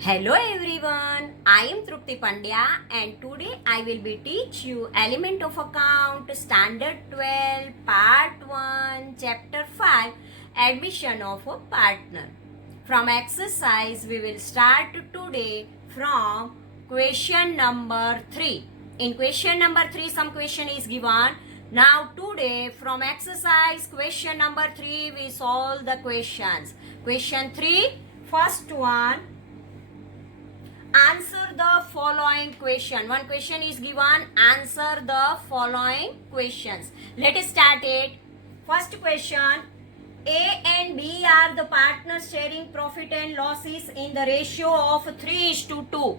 Hello everyone, I am Trupti Pandya and today I will be teach you element of account standard 12 part 1 chapter 5 admission of a partner. From exercise we will start today from question number 3. In question number 3 some question is given. Now today from exercise question number 3 we solve the questions. Question 3, first one, answer the following question. One question is given, answer the following questions. Let us start it. First question, A and B are the partners sharing profit and losses in the ratio of 3:2.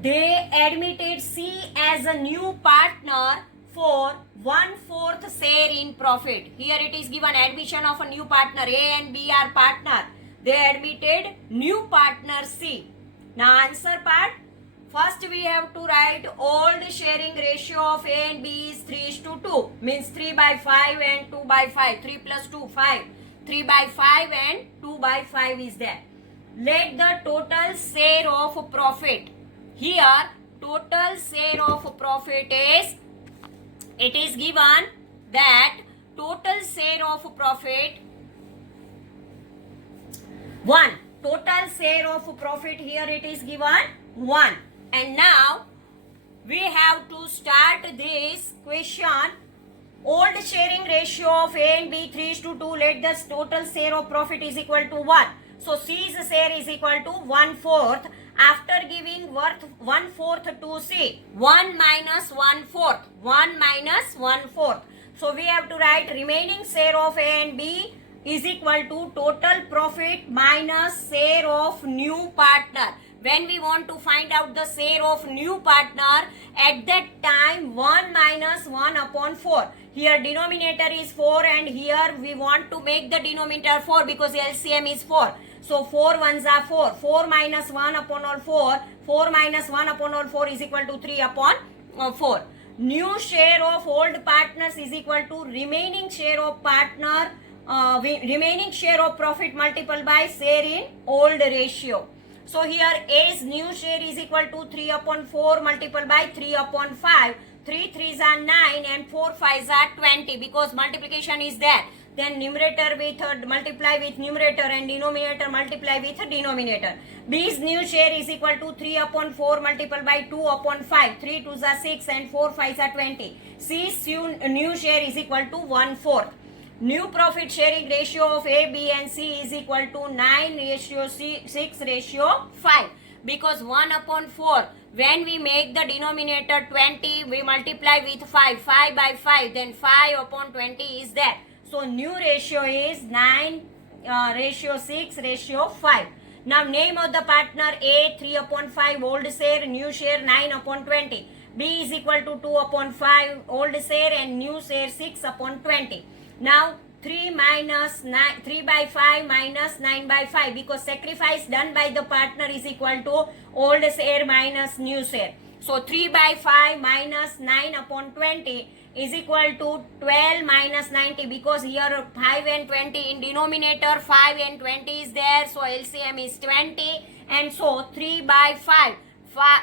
They admitted C as a new partner for 1/4 share in profit. Here it is given admission of a new partner. A and B are partner. They admitted new partner C. Now answer part. First we have to write old sharing ratio of A and B is 3:2. Means 3/5 and 2/5. 3 plus 2, 5. 3/5 and 2/5 is there. Let the total share of profit. Here total share of profit is, it is given that total share of profit 1. Total share of profit here it is given 1. And now we have to start this question. Old sharing ratio of A and B 3:2. Let the total share of profit is equal to 1. So C's share is equal to 1/4. After giving worth 1/4 to C, 1 minus 1/4. 1 minus 1/4. So we have to write remaining share of A and B is equal to total profit minus share of new partner. When we want to find out the share of new partner, at that time 1 minus 1 upon 4. Here denominator is 4 and here we want to make the denominator 4 because LCM is 4. So 4 ones are 4. 4 minus 1 upon all 4. 4 minus 1 upon all 4 is equal to 3 upon 4. New share of old partners is equal to remaining share of partner, remaining share of profit multiplied by share in old ratio. So here A's new share is equal to 3 upon 4 multiplied by 3 upon 5. 3 3s are 9 and 4 5s are 20 because multiplication is there. Then numerator with multiply with numerator and denominator multiply with denominator. B's new share is equal to 3 upon 4 multiplied by 2 upon 5. 3 2s are 6 and 4 5s are 20. C's new share is equal to 1/4. New profit sharing ratio of A, B and C is equal to 9:6:5 because 1 upon 4. When we make the denominator 20, we multiply with 5. 5 by 5, then 5 upon 20 is there. So new ratio is 9:6:5. Now name of the partner A 3 upon 5 old share, new share 9 upon 20. B is equal to 2 upon 5 old share and new share 6 upon 20. Now 3 minus 9, 3 by 5 minus 9 by 5 because sacrifice done by the partner is equal to old share minus new share. So 3 by 5 minus 9 upon 20 is equal to 12 minus 90 because here 5 and 20 in denominator 5 and 20 is there. So LCM is 20 and so 3 by 5.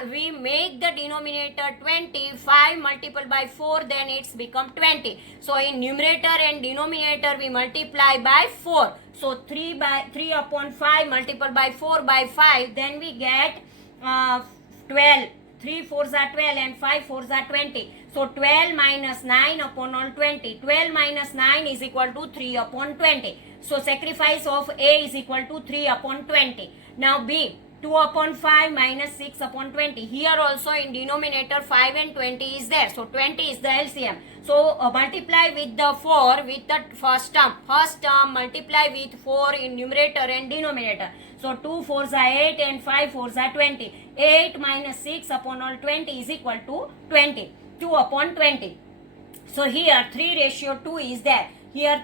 We make the denominator 20, 5 multiplied by 4, then it's become 20. So in numerator and denominator we multiply by 4. So 3 upon 5 multiplied by 4 by 5, then we get 12. 3 4s are 12 and 5 4s are 20. So 12 minus 9 upon all 20. 12 minus 9 is equal to 3 upon 20. So sacrifice of A is equal to 3 upon 20. Now B, 2 upon 5 minus 6 upon 20. Here also in denominator 5 and 20 is there. So 20 is the LCM. So multiply with the 4 with the first term. First term multiply with 4 in numerator and denominator. So 2 4s are 8 and 5 4s are 20. 8 minus 6 upon all 20 is equal to 20. 2 upon 20. So here 3:2 is there. Here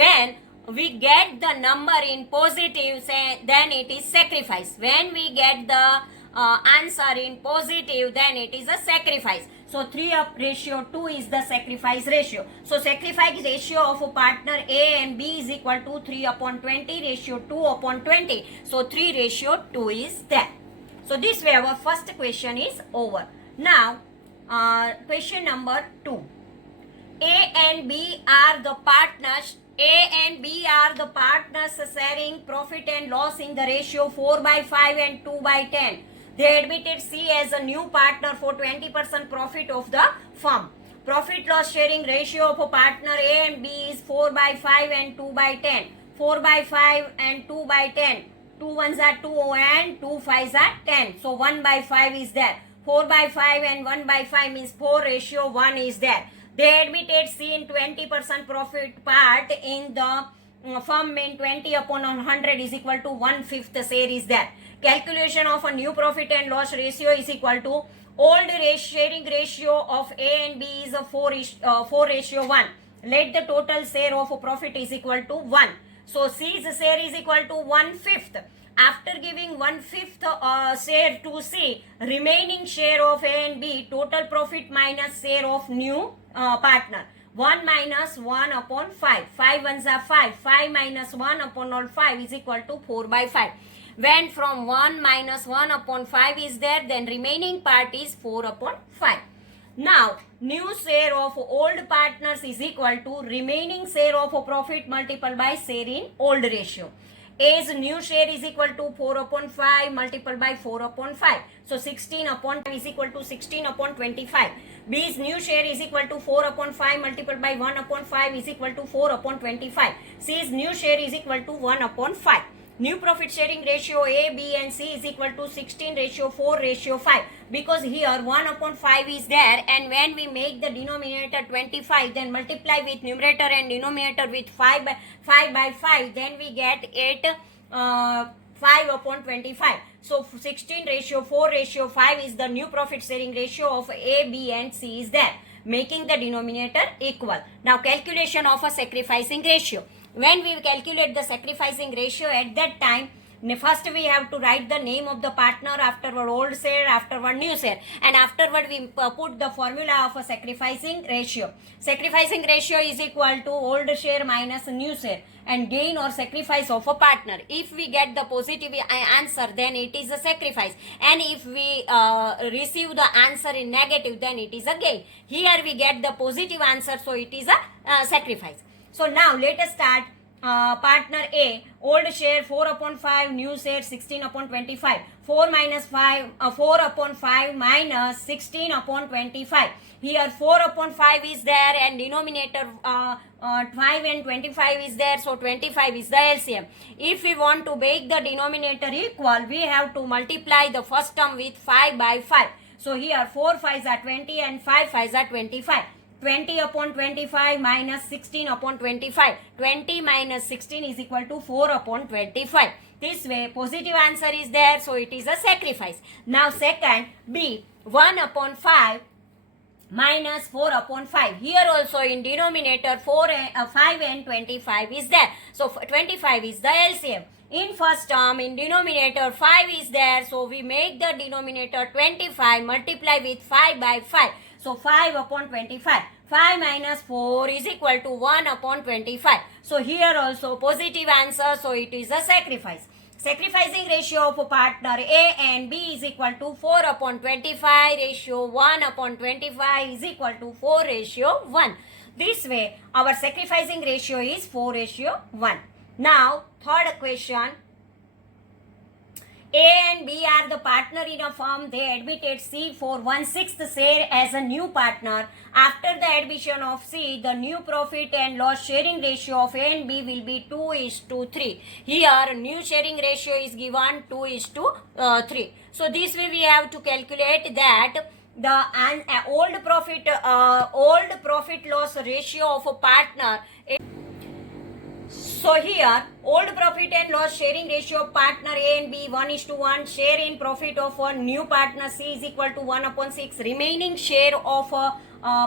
when we get the number in positive, then it is sacrifice. When we get the answer in positive, then it is a sacrifice. So 3:2 is the sacrifice ratio. So sacrifice ratio of a partner A and B is equal to 3/20 ratio 2/20. So 3:2 is there. So this way our first question is over. Now question number 2. A and B are the partners. A and B are the partners sharing profit and loss in the ratio 4/5 and 2/10. They admitted C as a new partner for 20% profit of the firm. Profit loss sharing ratio of a partner A and B is 4/5 and 2/10. 4/5 and 2/10. 2 ones are 2 and 2 fives are 10. So 1/5 is there. 4/5 and 1/5 means 4:1 is there. They admitted C in 20% profit part in the firm in 20/100 is equal to 1/5 share is there. Calculation of a new profit and loss ratio is equal to old sharing ratio of A and B is a 4:1. Let the total share of a profit is equal to 1. So C's share is equal to 1/5. After giving 1/5 share to C, remaining share of A and B, total profit minus share of new partner. 1 minus 1/5. 5 ones are 5. 5 minus 1/5 is equal to 4/5. When from 1 minus 1/5 is there, then remaining part is 4/5. Now, new share of old partners is equal to remaining share of profit multiplied by share in old ratio. A's new share is equal to 4/5 multiplied by 4/5. So 16/5 is equal to 16/25. B's new share is equal to 4/5 multiplied by 1/5 is equal to 4/25. C's new share is equal to 1/5. New profit sharing ratio A, B and C is equal to 16:4:5 because here 1/5 is there, and when we make the denominator 25, then multiply with numerator and denominator with 5 by 5, then we get 5/25. So 16:4:5 is the new profit sharing ratio of A, B and C is there, making the denominator equal. Now calculation of a sacrificing ratio. When we calculate the sacrificing ratio, at that time, first we have to write the name of the partner, afterward old share, afterward new share, and afterward we put the formula of a sacrificing ratio. Sacrificing ratio is equal to old share minus new share and gain or sacrifice of a partner. If we get the positive answer, then it is a sacrifice, and if we receive the answer in negative, then it is a gain. Here we get the positive answer, so it is a sacrifice. So now let us start. Partner A, old share 4/5, new share 16/25. 4 minus 5, 4/5 minus 16/25. Here 4/5 is there and denominator 5 and 25 is there, so 25 is the LCM. If we want to make the denominator equal, we have to multiply the first term with 5 by 5. So here 4 5s are 20 and 5 5s are 25. 20/25 minus 16/25. 20 minus 16 is equal to 4/25. This way, positive answer is there, so it is a sacrifice. Now, second, B, 1/5 minus 4/5. Here also in denominator 5 and 25 is there. So 25 is the LCM. In first term, in denominator 5 is there, so we make the denominator 25, multiply with 5 by 5. So 5/25. 5 minus 4 is equal to 1/25. So here also positive answer, so it is a sacrifice. Sacrificing ratio of partner A and B is equal to 4/25 ratio 1/25 is equal to 4:1. This way our sacrificing ratio is 4:1. Now third question. A and B are the partner in a firm. They admitted C for 1/6 share as a new partner. After the admission of C, the new profit and loss sharing ratio of A and B will be 2:3. Here, new sharing ratio is given 2:3. So this way we have to calculate that the old profit loss ratio of a partner. So here, old profit and loss sharing ratio of partner A and B 1:1. Share in profit of a new partner C is equal to 1/6. Remaining share of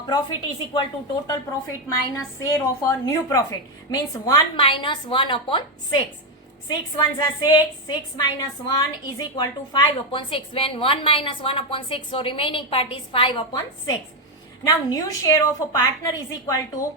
profit is equal to total profit minus share of a new profit. Means 1 minus 1/6. 6 ones are 6. 6 minus 1 is equal to 5 upon 6. When 1 minus 1 upon 6, so remaining part is 5 upon 6. Now new share of a partner is equal to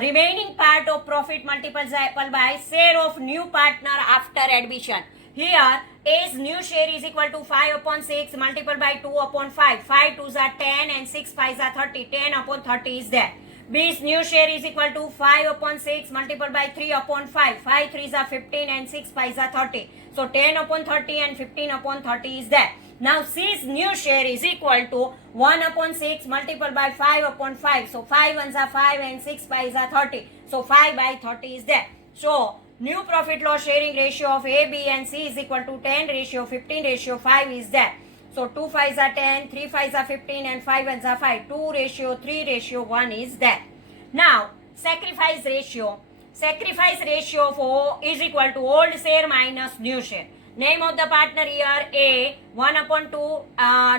remaining part of profit multiplied by share of new partner after addition. Here A's new share is equal to 5 upon 6 multiplied by 2 upon 5. 5 2s are 10 and 6 5s are 30. 10 upon 30 is there. B's new share is equal to 5 upon 6 multiplied by 3 upon 5. 5 3s are 15 and 6 5s are 30. So 10 upon 30 and 15 upon 30 is there. Now C's new share is equal to 1 upon 6 multiplied by 5 upon 5. So 5 ones are 5 and 6 5s are 30. So 5 by 30 is there. So new profit loss sharing ratio of A, B and C is equal to 10 ratio 15 ratio 5 is there. So 2 5s are 10, 3 5s are 15 and 5 ones are 5. 2 ratio 3 ratio 1 is there. Now sacrifice ratio. Sacrifice ratio of O is equal to old share minus new share. Name of the partner here A, 1 upon 2,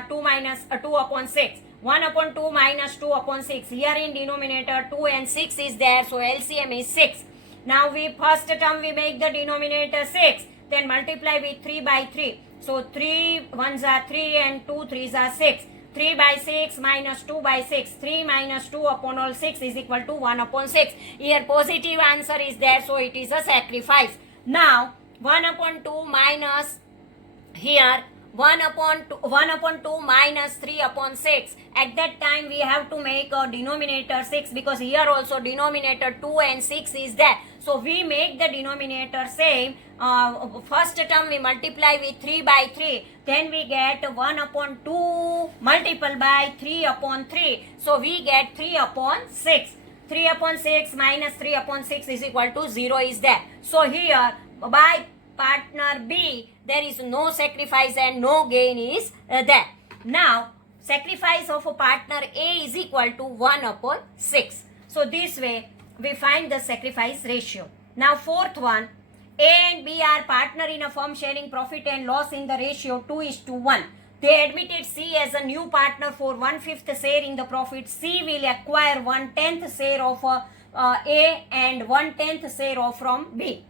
2 minus 2 upon 6. 1 upon 2 minus 2 upon 6. Here in denominator 2 and 6 is there. So LCM is 6. Now we first term we make the denominator 6. Then multiply with 3 by 3. So 3 ones are 3 and 2 3s are 6. 3 by 6 minus 2 by 6. 3 minus 2 upon all 6 is equal to 1 upon 6. Here positive answer is there, so it is a sacrifice. Now 1 upon 2 minus here 1 upon 2 minus 3 upon 6. At that time we have to make a denominator 6 because here also denominator 2 and 6 is there. So we make the denominator same. First term we multiply with 3 by 3. Then we get 1 upon 2 multiplied by 3 upon 3. So we get 3 upon 6. 3 upon 6 minus 3 upon 6 is equal to 0 is there. So here by partner B there is no sacrifice and no gain is there. Now sacrifice of a partner A is equal to 1 upon 6. So this way we find the sacrifice ratio. Now fourth one, A and B are partner in a firm sharing profit and loss in the ratio 2:1. They admitted C as a new partner for 1/5 share in the profit. C will acquire 1/10 share of A and 1/10 share of from B.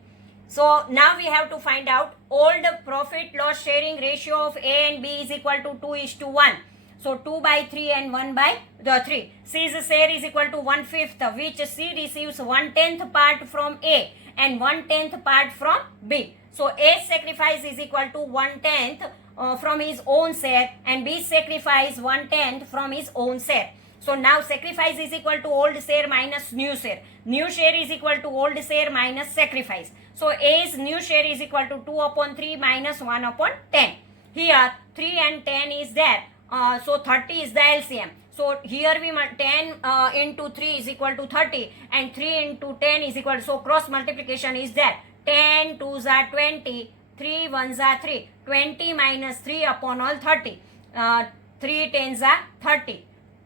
So now we have to find out old profit loss sharing ratio of A and B is equal to 2:1. So 2 by 3 and 1 by the 3. C's share is equal to 1/5, which C receives 1/10 part from A and 1/10 part from B. So A's sacrifice is equal to 1/10 from his own share and B's sacrifice 1/10 from his own share. So now sacrifice is equal to old share minus new share. New share is equal to old share minus sacrifice. So A's new share is equal to 2 upon 3 minus 1 upon 10. Here 3 and 10 is there. So 30 is the LCM. So here we 10 into 3 is equal to 30 and 3 into 10 is equal to, so cross multiplication is there. 10 2s are 20, 3 1s are 3. 20 minus 3 upon all 30. 3 10s are 30.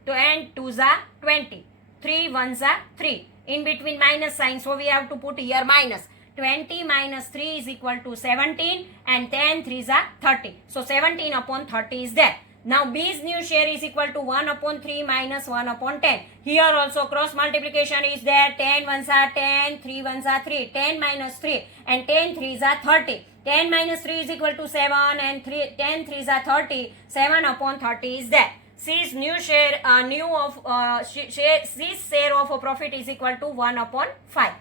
10 2s are 20. 3 1s are 3. In between minus sign, so we have to put here minus. 20 minus 3 is equal to 17 and 10 3s are 30. So 17 upon 30 is there. Now B's new share is equal to 1 upon 3 minus 1 upon 10. Here also cross multiplication is there. 10 1s are 10, 3 1s are 3. 10 minus 3 and 10 3s are 30. 10 minus 3 is equal to 7 and 10 3s are 30. 7 upon 30 is there. C's new share, C's share of a profit is equal to 1 upon 5.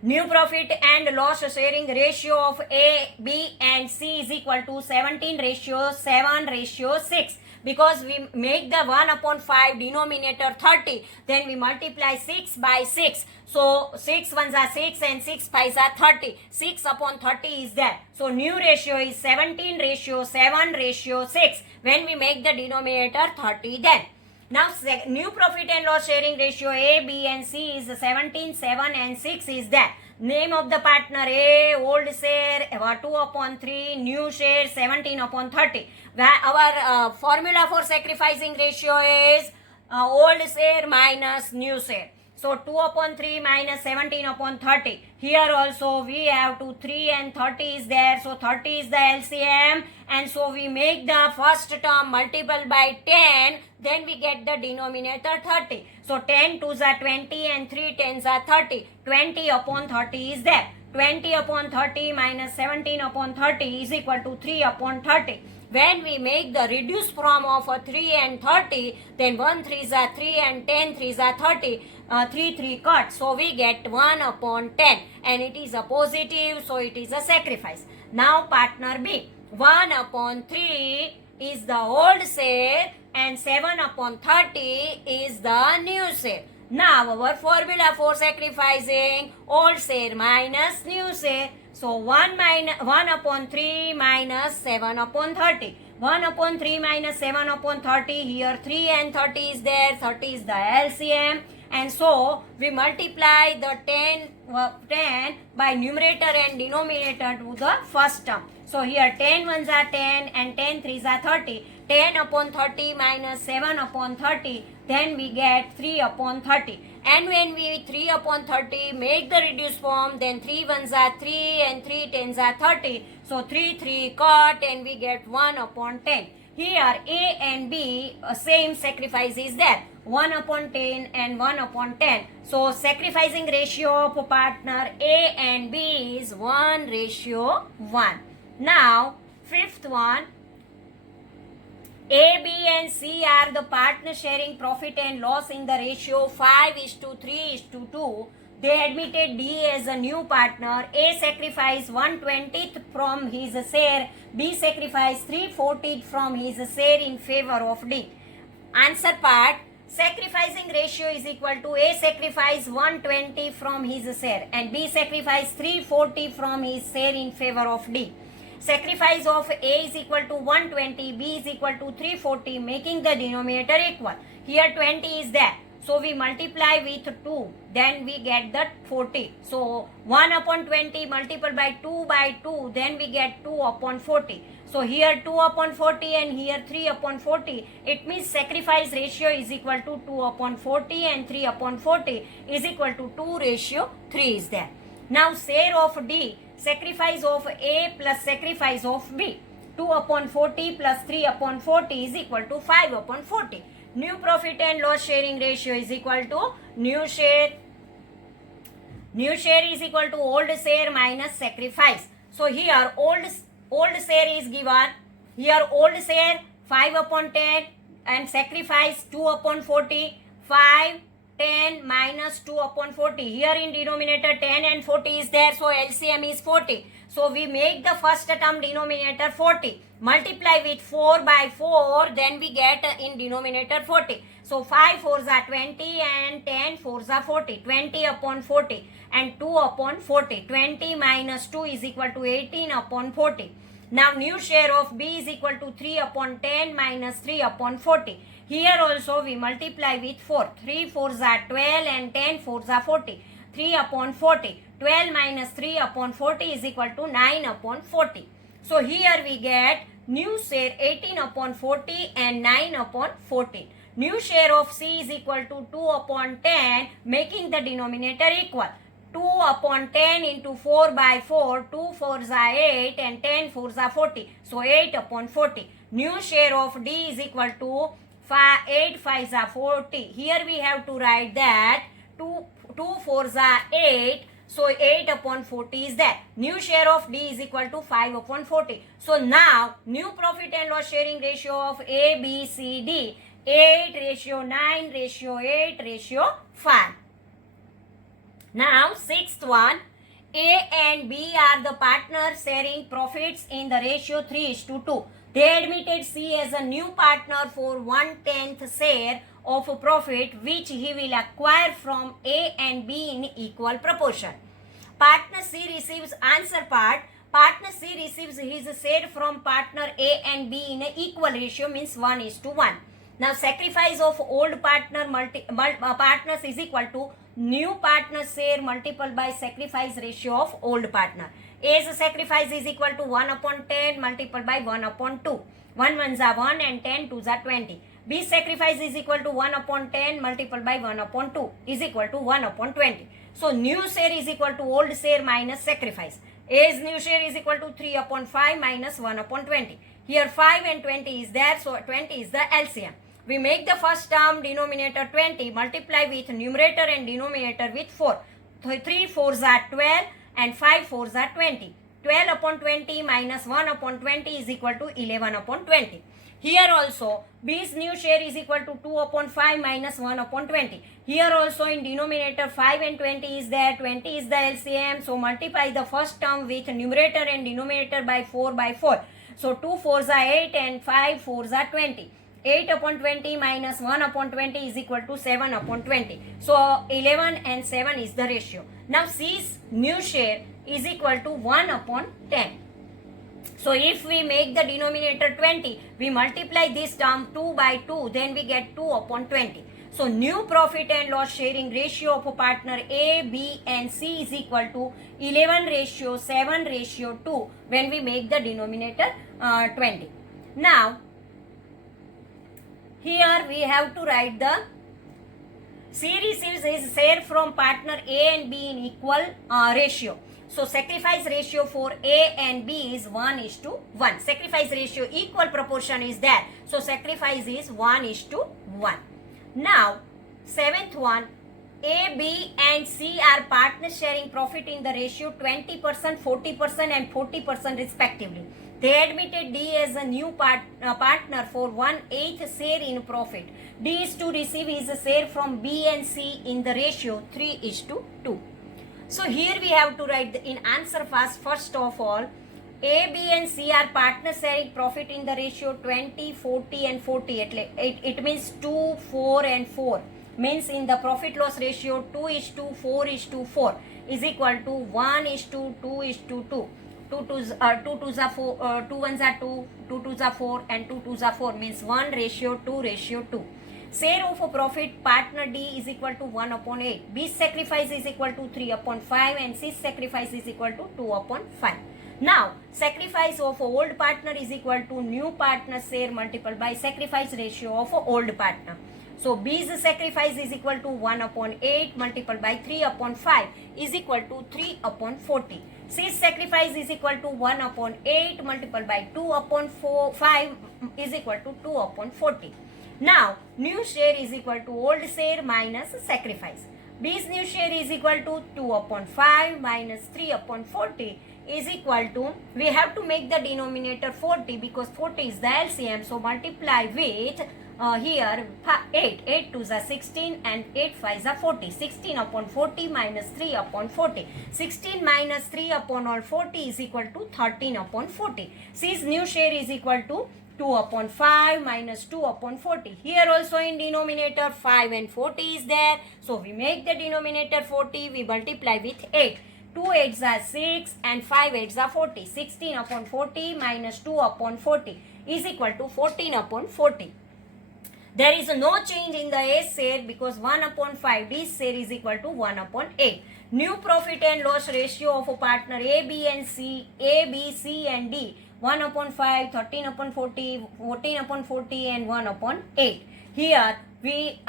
New profit and loss sharing ratio of A, B and C is equal to 17 ratio 7 ratio 6. Because we make the 1 upon 5 denominator 30, then we multiply 6 by 6. So 6 ones are 6 and 6 5s are 30. 6 upon 30 is there. So new ratio is 17 ratio 7 ratio 6 when we make the denominator 30 then. Now new profit and loss sharing ratio A, B and C is 17, 7 and 6 is there. Name of the partner A, old share 2 upon 3, new share 17 upon 30. Our formula for sacrificing ratio is old share minus new share. So 2 upon 3 minus 17 upon 30. Here also we have 2, 3 and 30 is there. So 30 is the LCM. And so we make the first term multiple by 10. Then we get the denominator 30. So 10 2s are 20 and 3 10s are 30. 20 upon 30 is there. 20 upon 30 minus 17 upon 30 is equal to 3 upon 30. When we make the reduced form of a 3 and 30, then 1 3s are 3 and 10 3s are 30. 3 3 cut. So we get 1 upon 10 and it is a positive, so it is a sacrifice. Now partner B. 1 upon 3 is the old share and 7 upon 30 is the new share. Now our formula for sacrificing old share minus new share. So 1 upon 3 minus 7 upon 30. 1 upon 3 minus 7 upon 30. Here 3 and 30 is there. 30 is the LCM. And so we multiply the 10 by numerator and denominator to the first term. So here 10 ones are 10 and 10 threes are 30. 10 upon 30 minus 7 upon 30, then we get 3 upon 30. And when we 3 upon 30 make the reduced form, then 3 ones are 3 and 3 tens are 30. So 3 3 cut and we get 1 upon 10. Here A and B same sacrifice is there. 1 upon 10 and 1 upon 10. So sacrificing ratio of partner A and B is 1:1. Now fifth one. A, B and C are the partner sharing profit and loss in the ratio 5:3:2. They admitted D as a new partner. A sacrificed 1/20th from his share. B sacrificed 3/40th from his share in favor of D. Answer part. Sacrificing ratio is equal to A sacrificed 120 from his share and B sacrificed 340 from his share in favor of D. Sacrifice of A is equal to 120, B is equal to 340, making the denominator equal. Here 20 is there. So we multiply with 2, then we get the 40. So 1 upon 20 multiplied by 2, then we get 2 upon 40. So here 2 upon 40 and here 3 upon 40. It means sacrifice ratio is equal to 2 upon 40 and 3 upon 40 is equal to 2:3 is there. Now share of D, sacrifice of A plus sacrifice of B. 2 upon 40 plus 3 upon 40 is equal to 5 upon 40. New profit and loss sharing ratio is equal to new share. New share is equal to old share minus sacrifice. So here old share is given. Here old share 5 upon 10 and sacrifice 2 upon 40. 5 10 minus 2 upon 40. Here in denominator 10 and 40 is there. So LCM is 40. So we make the first term denominator 40. Multiply with 4 by 4. Then we get in denominator 40. So 5 4s are 20 and 10 4s are 40. 20 upon 40 and 2 upon 40. 20 minus 2 is equal to 18 upon 40. Now new share of B is equal to 3 upon 10 minus 3 upon 40. Here also we multiply with 4. 3 4s are 12 and 10 4s are 40. 3 upon 40. 12 minus 3 upon 40 is equal to 9 upon 40. So here we get new share 18 upon 40 and 9 upon 14. New share of C is equal to 2 upon 10, making the denominator equal. 2 upon 10 into 4 by 4, 2 4s are 8 and 10 4s are 40. So 8 upon 40. New share of D is equal to 8 5s are 40. Here we have to write that 2 4s are 8. So 8 upon 40 is that. New share of D is equal to 5 upon 40. So now new profit and loss sharing ratio of A, B, C, D. 8:9:8:5. Now sixth one. A and B are the partners sharing profits in the ratio 3:2. They admitted C as a new partner for 1/10 share of a profit which he will acquire from A and B in equal proportion. Partner C receives answer part. Partner C receives his share from partner A and B in an equal ratio, means 1:1. Now sacrifice of old partners is equal to new partner share multiplied by sacrifice ratio of old partner. A's sacrifice is equal to 1 upon 10 multiplied by 1 upon 2. 1 ones are 1 and 10 2s are 20. B's sacrifice is equal to 1 upon 10 multiplied by 1 upon 2 is equal to 1 upon 20. So new share is equal to old share minus sacrifice. A's new share is equal to 3 upon 5 minus 1 upon 20. Here 5 and 20 is there, so 20 is the LCM. We make the first term denominator 20, multiply with numerator and denominator with 4. 3 4s are 12 and 5 fours are 20. 12 upon 20 minus 1 upon 20 is equal to 11 upon 20. Here also, B's new share is equal to 2 upon 5 minus 1 upon 20. Here also in denominator 5 and 20 is there, 20 is the LCM. So multiply the first term with numerator and denominator by 4 by 4. So 2 fours are 8 and 5 fours are 20. 8 upon 20 minus 1 upon 20 is equal to 7 upon 20. So 11 and 7 is the ratio. Now C's new share is equal to 1 upon 10. So if we make the denominator 20, we multiply this term 2 by 2, then we get 2 upon 20. So new profit and loss sharing ratio of a partner A, B and C is equal to 11 ratio 7 ratio 2 when we make the denominator 20. Now here we have to write the C receives his share from partner A and B in equal ratio. So sacrifice ratio for A and B is 1:1. Sacrifice ratio equal proportion is there. So sacrifice is 1:1. Now, seventh one, A, B and C are partners sharing profit in the ratio 20%, 40% and 40% respectively. They admitted D as a new partner for 1/8 share in profit. D is to receive his share from B and C in the ratio 3:2. So here we have to write in answer first of all, A, B and C are partners sharing profit in the ratio 20, 40 and 40. It means 2, 4 and 4. Means in the profit loss ratio 2:4:4 is equal to 1:2:2:2. 2 twos are 4, 2 ones are 2, 2 twos are 4 and 2 twos are 4 means 1:2:2. Share of a profit partner D is equal to 1 upon 8. B's sacrifice is equal to 3 upon 5 and C's sacrifice is equal to 2 upon 5. Now, sacrifice of a old partner is equal to new partner share multiplied by sacrifice ratio of a old partner. So, B's sacrifice is equal to 1 upon 8 multiplied by 3 upon 5 is equal to 3 upon 40. C's sacrifice is equal to 1 upon 8 multiplied by 2 upon 5 is equal to 2 upon 40. Now, new share is equal to old share minus sacrifice. B's new share is equal to 2 upon 5 minus 3 upon 40 is equal to, we have to make the denominator 40 because 40 is the LCM. So, multiply with here 8. 8 2s are 16 and 8 5s are 40. 16 upon 40 minus 3 upon 40. 16 minus 3 upon all 40 is equal to 13 upon 40. C's new share is equal to 2 upon 5 minus 2 upon 40. Here also in denominator 5 and 40 is there. So we make the denominator 40, we multiply with 8. 2 8s are 6 and 5 8s are 40. 16 upon 40 minus 2 upon 40 is equal to 14 upon 40. There is no change in the A share because 1 upon 5 D share is equal to 1 upon 8. New profit and loss ratio of a partner A, B and C, A, B, C and D 1 upon 5, 13 upon 40, 14 upon 40 and 1 upon 8. Here we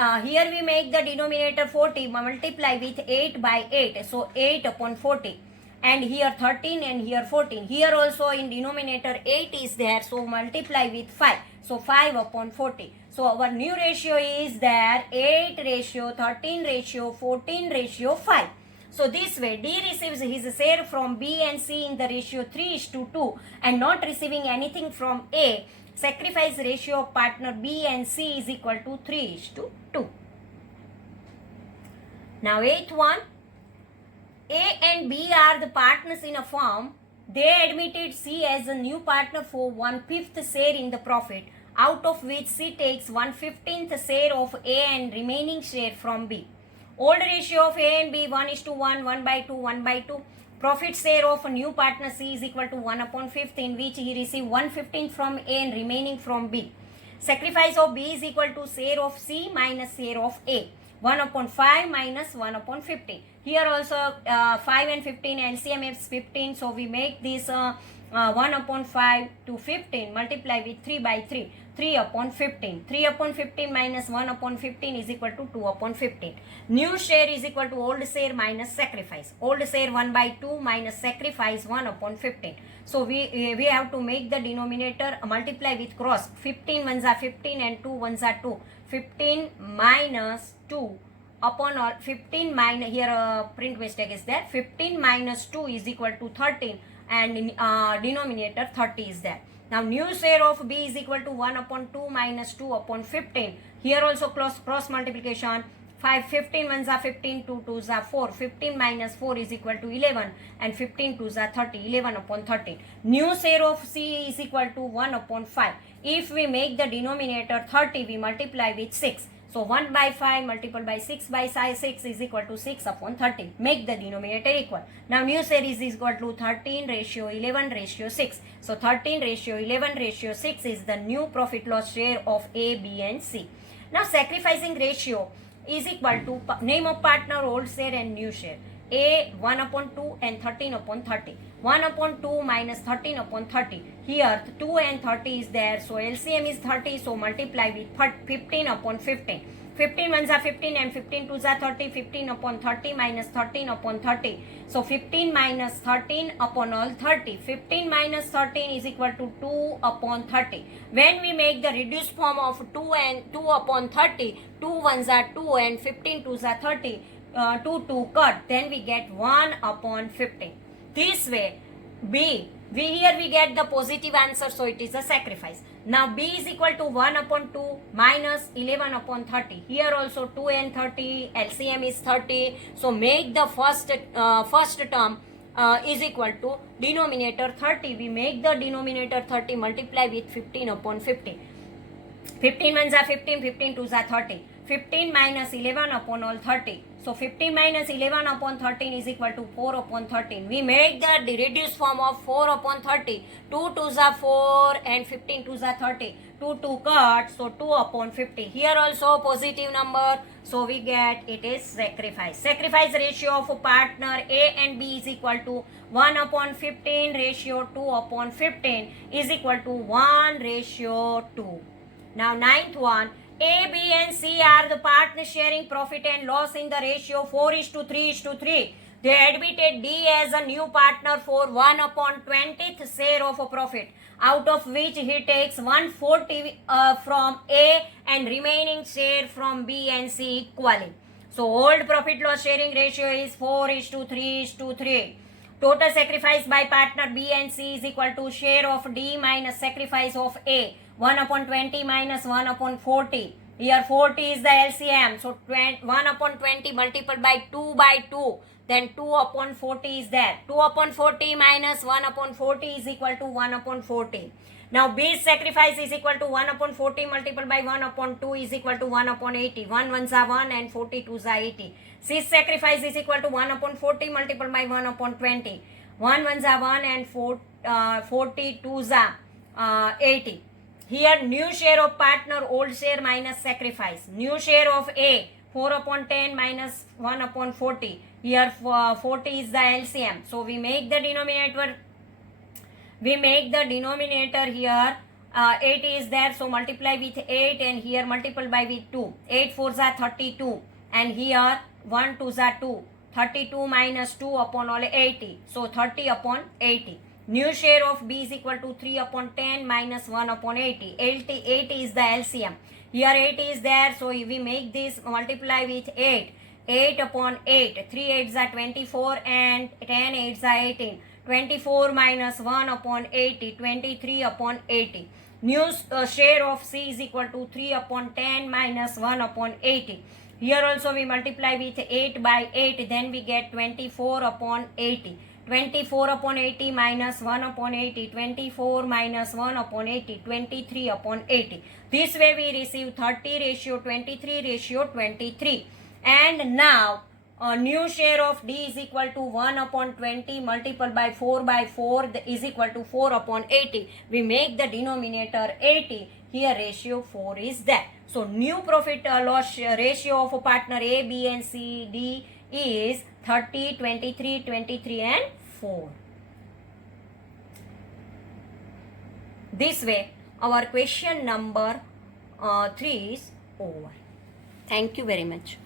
make the denominator 40 multiply with 8 by 8. So 8 upon 40 and here 13 and here 14. Here also in denominator 8 is there. So multiply with 5. So 5 upon 40. So our new ratio is there 8 ratio, 13 ratio, 14 ratio, 5. So this way D receives his share from B and C in the ratio 3:2 and not receiving anything from A. Sacrifice ratio of partner B and C is equal to 3:2. Now 8th one, A and B are the partners in a firm. They admitted C as a new partner for 1/5 share in the profit, out of which C takes 1/15 share of A and remaining share from B. Old ratio of A and B 1:1, 1/2, 1/2. Profit share of a new partner C is equal to 1 upon 15, which he received 1/15 from A and remaining from B. Sacrifice of B is equal to share of C minus share of A. 1 upon 5 minus 1 upon 15. Here also 5 and 15 LCM is 15. So we make this 1 upon 5 to 15 multiply with 3 by 3. 3 upon 15. 3 upon 15 minus 1 upon 15 is equal to 2 upon 15. New share is equal to old share minus sacrifice. Old share 1/2 minus sacrifice 1 upon 15. So we have to make the denominator multiply with cross. 15 ones are 15 and 2 ones are 2. 15 minus 2 upon all 15 minus, here print mistake is there, 15 minus 2 is equal to 13, and in denominator 30 is there. Now new share of b is equal to 1 upon 2 minus 2 upon 15. Here also cross multiplication. 15 ones are 15, 2 twos are 4. 15 minus 4 is equal to 11, and 15 twos are 30. 11 upon 13. New share of c is equal to 1 upon 5. If we make the denominator 30, we multiply with 6. So 1 by 5 multiplied by 6 by 6 is equal to 6 upon 30. Make the denominator equal. Now new series is equal to 13 ratio 11 ratio 6. So 13 ratio 11 ratio 6 is the new profit loss share of A, B and C. Now sacrificing ratio is equal to name of partner, old share and new share. A 1 upon 2 and 13 upon 30. 1 upon 2 minus 13 upon 30. Here 2 and 30 is there. So LCM is 30. So multiply with 15 upon 15. 15 ones are 15 and 15 twos are 30. 15 upon 30 minus 13 upon 30. So 15 minus 13 upon all 30. 15 minus 13 is equal to 2 upon 30. When we make the reduced form of 2 and 2 upon 30, 2 ones are 2 and 15 twos are 30. 2 cut, then we get 1 upon 15. This way, B, here we get the positive answer, so it is a sacrifice. Now B is equal to 1 upon 2 minus 11 upon 30. Here also 2 and 30, LCM is 30. So make the first term is equal to denominator 30. We make the denominator 30, multiply with 15 upon 15. 15 ones are 15, 15 twos are 30. 15 minus 11 upon all 30. So 15 minus 11 upon 13 is equal to 4 upon 13. We make the reduced form of 4 upon 30. 2 twos are 4 and 15 twos are 30. 2 cut, so 2 upon 50. Here also positive number, so we get it is sacrifice. Sacrifice ratio of a partner A and B is equal to 1 upon 15 ratio 2 upon 15 is equal to 1 ratio 2. Now ninth one, A, B and C are the partners sharing profit and loss in the ratio 4:3:3. They admitted D as a new partner for 1 upon 20th share of a profit, out of which he takes 140 from A and remaining share from B and C equally. So old profit loss sharing ratio is 4:3:3. Total sacrifice by partner B and C is equal to share of D minus sacrifice of A. 1 upon 20 minus 1 upon 40. Here 40 is the LCM. So 1 upon 20 multiplied by 2 by 2. Then 2 upon 40 is there. 2 upon 40 minus 1 upon 40 is equal to 1 upon 40. Now B's sacrifice is equal to 1 upon 40 multiplied by 1 upon 2 is equal to 1 upon 80. 1 ones are 1 and 42s are 80. C's sacrifice is equal to 1 upon 40 multiplied by 1 upon 20. 1 ones are 1 and 42s are 80. Here new share of partner, old share minus sacrifice. New share of A 4 upon 10 minus 1 upon 40. Here 40 is the LCM. So we make the denominator here 8 is there. So multiply with 8 and here multiply by with 2. 8 4s are 32 and here 1 2s are 2. 32 minus 2 upon all 80. So 30 upon 80. New share of B is equal to 3 upon 10 minus 1 upon 80. 80 is the LCM. Here 8 is there, so if we make this multiply with 8. 8 upon 8. 3 8s are 24 and 10 8s are 18. 24 minus 1 upon 80. 23 upon 80. New share of C is equal to 3 upon 10 minus 1 upon 80. Here also we multiply with 8 by 8. Then we get 24 upon 80. 24 upon 80 minus 1 upon 80, 24 minus 1 upon 80, 23 upon 80. This way we receive 30 ratio 23 ratio 23. And now a new share of D is equal to 1 upon 20 multiplied by 4 is equal to 4 upon 80. We make the denominator 80. Here ratio 4 is there. So new profit loss ratio of a partner A, B and C, D is 30, 23, 23 and 4. This way our question number 3 is over. Thank you very much.